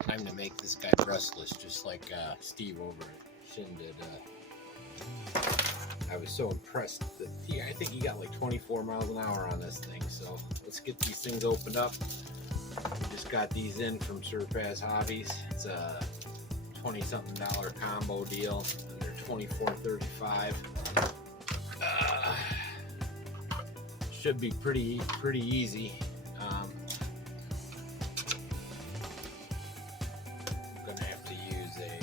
Time to make this guy brushless, just like Steve over at Shin did. I was so impressed that I think he got like 24 miles an hour on this thing. So let's get these things opened up. Just got these in from Surpass Hobbies. It's a $20-something combo deal, and they're $24.35. Should be pretty easy. I'm gonna have to use a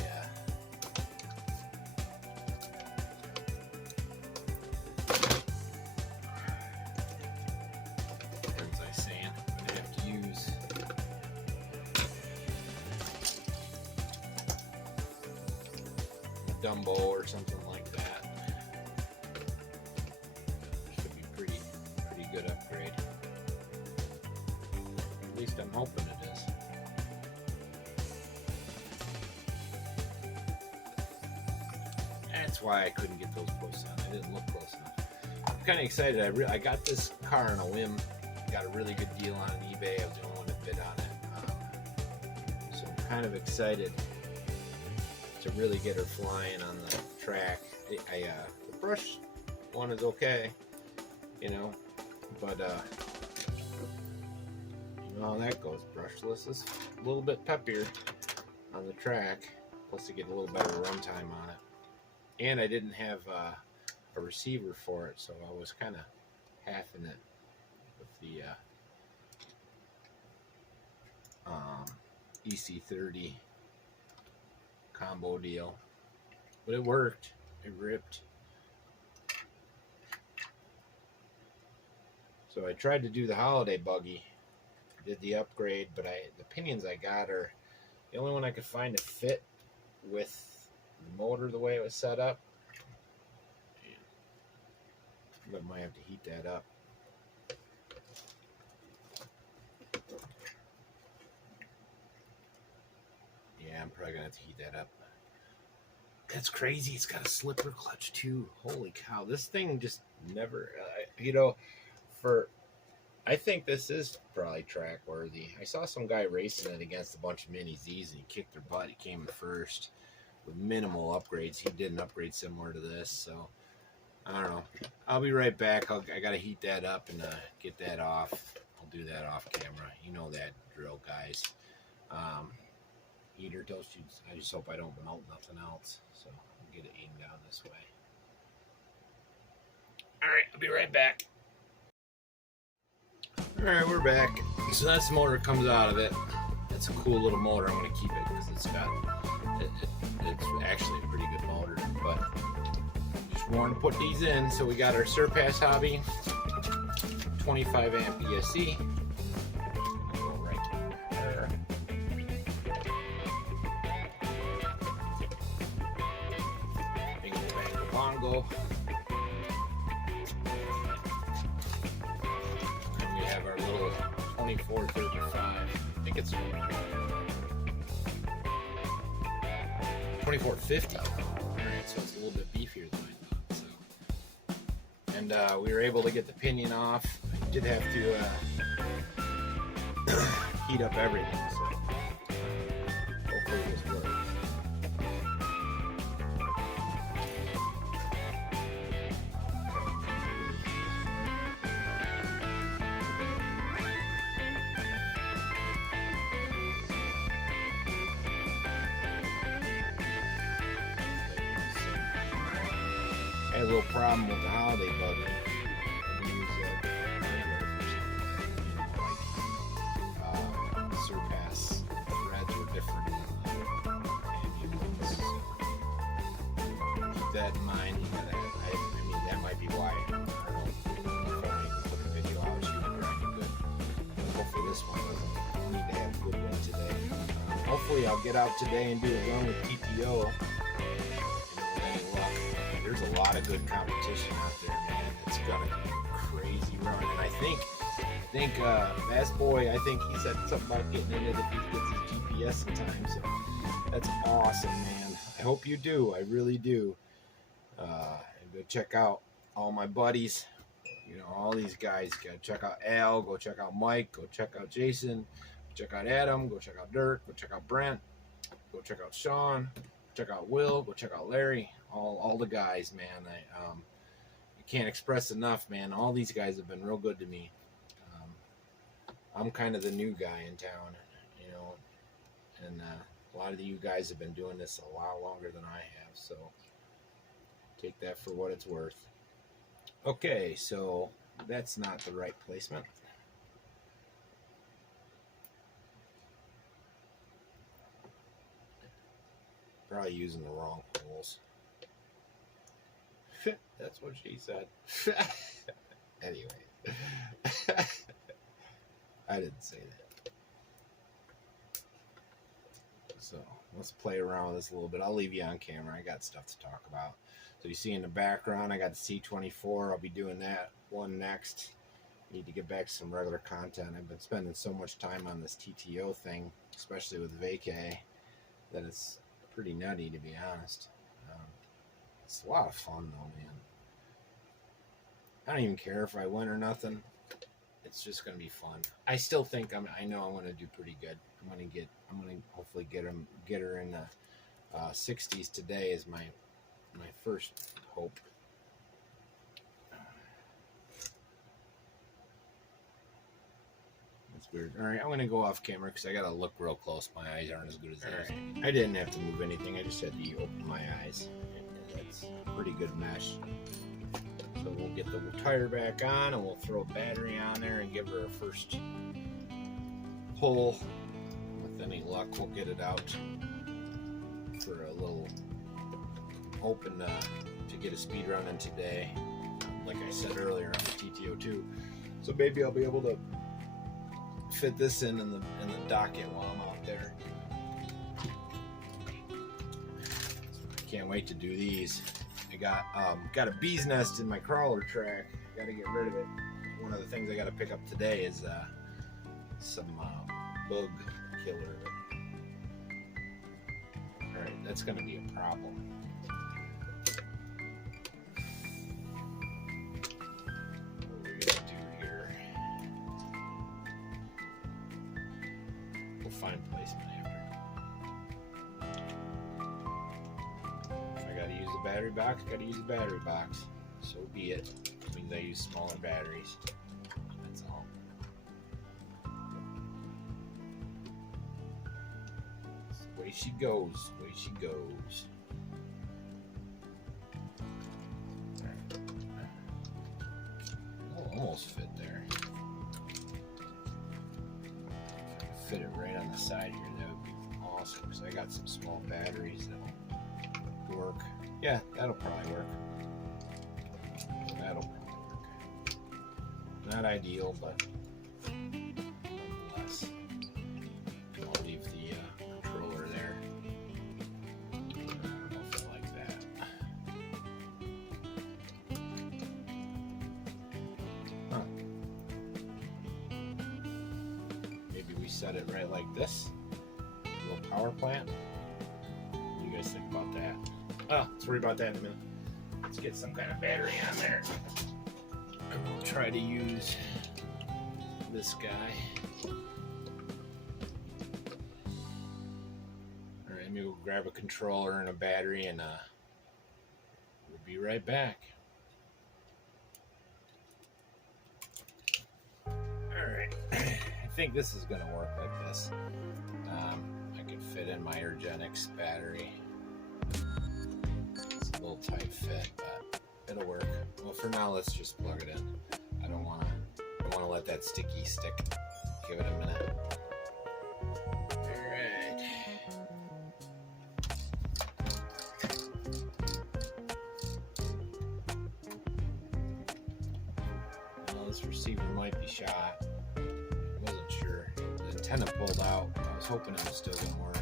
as I say, I'm gonna have to use a Dumbo or something like that. Should be pretty good upgrade. At least I'm hoping it is. That's why I couldn't get those posts on. I didn't look close enough. I'm kind of excited. I got this car on a whim. Got a really good deal on eBay. I was the only one that bid on it. So I'm kind of excited to really get her flying on the track. The brush one is okay, you know, but you know how that goes. Brushless is a little bit peppier on the track, plus you get a little better runtime on it. And I didn't have a receiver for it, so I was kind of halving it with the EC30 combo deal, but it worked. It ripped. So I tried to do the holiday buggy, did the upgrade, but the pinions I got are the only one I could find to fit with the motor the way it was set up. I might have to heat that up. Yeah, I'm probably gonna have to heat that up. That's crazy. It's got a slipper clutch too. Holy cow! This thing just never, you know, I think this is probably track worthy. I saw some guy racing it against a bunch of Mini Z's and he kicked their butt. He came in first with minimal upgrades. He did an upgrade similar to this, so I don't know. I'll be right back. I gotta heat that up and get that off. I'll do that off camera. You know that drill, guys. Heater toast. I just hope I don't melt nothing else. So I'll get it aimed down this way. All right, I'll be right back. All right, we're back. So that's the motor that comes out of it. It's a cool little motor. I'm gonna keep it because it's actually a pretty good motor. But just wanted to put these in. So we got our Surpass Hobby 25 amp ESC. Go right there. Bingo bango bongo. And we have our little 2435. I think it's 2450. All right, so it's a little bit beefier than I thought. So, and we were able to get the pinion off. I did have to heat up everything, so hopefully this works. I had a little problem with the holiday buggy. Surpass threads were different than ambulance. So keep that in mind. I mean, that might be why. I don't know. If I put the video out, she would grind it good. But hopefully this one doesn't need to have a good one today. Hopefully I'll get out today and do a run with TPO. There's a lot of good competition out there, man. It's gonna be a crazy run, and I think Fast Boy, I think he said something about getting in it if he gets his GPS in time. So that's awesome, man. I hope you do. I really do. And go check out all my buddies You know, all these guys. Go check out Al. Go check out Mike. Go check out Jason. Check out Adam. Go check out Dirk. Go check out Brent. Go check out Sean. Check out Will. Go check out Larry. All the guys, man. I can't express enough, man. All these guys have been real good to me. I'm kind of the new guy in town, you know, and a lot of you guys have been doing this a lot longer than I have, so take that for what it's worth. Okay, so that's not the right placement. Probably using the wrong holes. That's what she said. Anyway. I didn't say that. So let's play around with this a little bit. I'll leave you on camera. I got stuff to talk about. So you see in the background, I got the C24. I'll be doing that one next. Need to get back to some regular content. I've been spending so much time on this TTO thing, especially with vacay, that it's pretty nutty, to be honest. It's a lot of fun though, man. I don't even care if I win or nothing. It's just going to be fun. I still think I know I'm going to do pretty good. I'm going to hopefully get her in the 60s today is my first hope. That's weird. All right, I'm going to go off camera because I got to look real close. My eyes aren't as good as theirs. Right. I didn't have to move anything. I just had to open my eyes. That's a pretty good mesh. So we'll get the tire back on and we'll throw a battery on there and give her a first pull. With any luck, we'll get it out for a little, hoping to get a speed running today. Like I said earlier on the TTO2. So maybe I'll be able to fit this in the docket while I'm out there. Can't wait to do these. I got a bee's nest in my crawler track. Got to get rid of it. One of the things I got to pick up today is some bug killer. All right, that's going to be a problem. What are we going to do here? We'll find placement after. Got to use the battery box, got to use the battery box. So be it. Which means I use smaller batteries. That's all. That's the way she goes, the way she goes. Oh, almost fit there. If I could fit it right on the side here, that would be awesome. Because I got some small batteries that'll work. Yeah, that'll probably work. That'll probably work. Not ideal, but nonetheless. I'll leave the controller there. I don't know if I like that. Huh. Maybe we set it right like this. A little power plant. What do you guys think about that? Oh, let's worry about that in a minute. Let's get some kind of battery on there. And we'll try to use this guy. Alright, let me go grab a controller and a battery and we'll be right back. Alright, I think this is going to work like this. I can fit in my Jrx2 battery. A little tight fit, but it'll work. Well, for now, let's just plug it in. I don't want to let that sticky stick. Give it a minute. All right. Well, this receiver might be shot. Wasn't sure. The antenna pulled out. I was hoping it was still gonna work.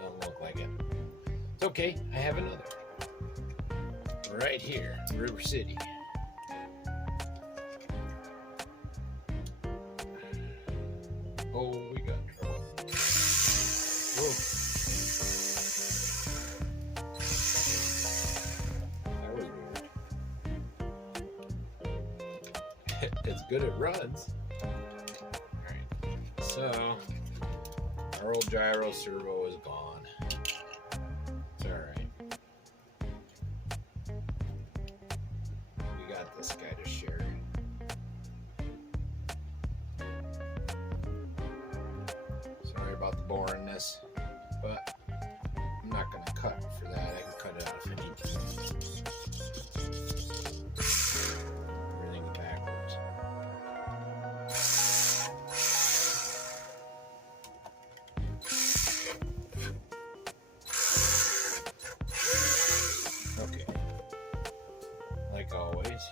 Doesn't look like it. It's okay, I have another. Right here, River City. Oh, we got trouble. Whoa. That was weird. good it runs. Alright, so our old gyro servo is gone. It's alright. We got this guy to share. Sorry about the boringness, but I'm not going to cut for that. I can cut it out if I need to. Everything backwards. Okay. Like always.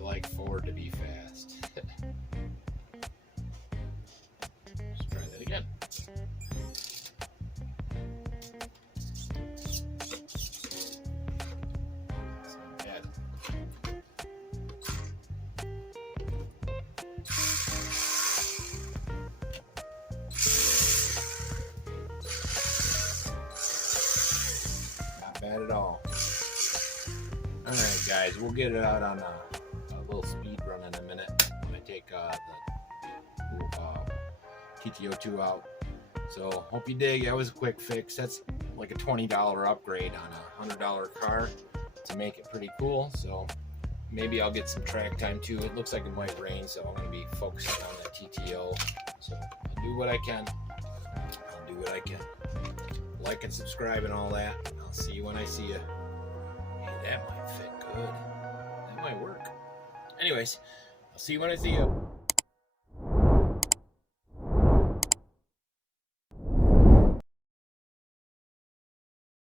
Like Ford to be fast. Let's try that again. That's not bad. Not bad at all. Alright guys, we'll get it out on a speed run in a minute when I take the TTO2 out. So hope you dig. That was a quick fix. That's like a $20 upgrade on a $100 car to make it pretty cool. So maybe I'll get some track time too. It looks like it might rain, so I'm going to be focusing on the TTO. So I'll do what I can. Like and subscribe and all that. I'll see you when I see you. Hey, that might fit good. That might work. Anyways, I'll see you when I see you.